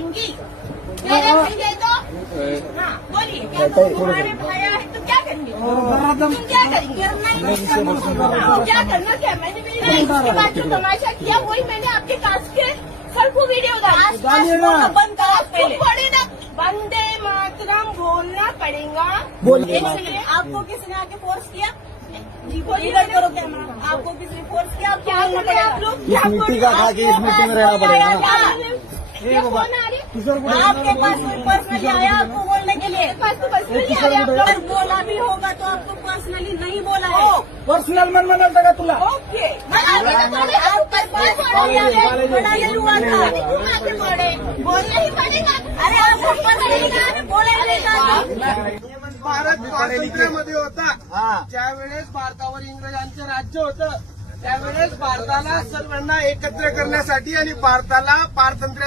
करेंगी। मेरे भैया तो हाँ बोलिए, क्या तुम्हारे भाई है तो क्या करेंगे? तुम क्या करेंगे? क्या करना क्या? मैंने मेरी इसके बाद जो तमाशा किया वही मैंने आपके कास्ट के सर को वीडियो डाला। बंद करो पहले ना, वंदे मातरम बोलना पड़ेगा। बोलिए आपको किसने आके फोर्स किया? जी बोलिए, करो कैमरा। आपको किसने फोर्स किया? आप क्या कर रहे हैं आप लोग? इस मिट्टी का खा के इस मिट्टी में रहना पड़ेगा। आपके पास कोई पर्सनली आया आपको बोलने के लिए? अगर बोला भी होगा तो आपको पर्सनली नहीं बोला है। पर्सनल मन म्हणाल का तुला? ओके, बोलना ही पड़ेगा। अरे आपको भारत स्वातंत्र्यामध्ये होता, ज्यावेळेस भारतावर इंग्रजांचं राज्य होतं त्यावेळेस भारताला सर्वांना एकत्र करण्यासाठी आणि भारताला पारतंत्र्य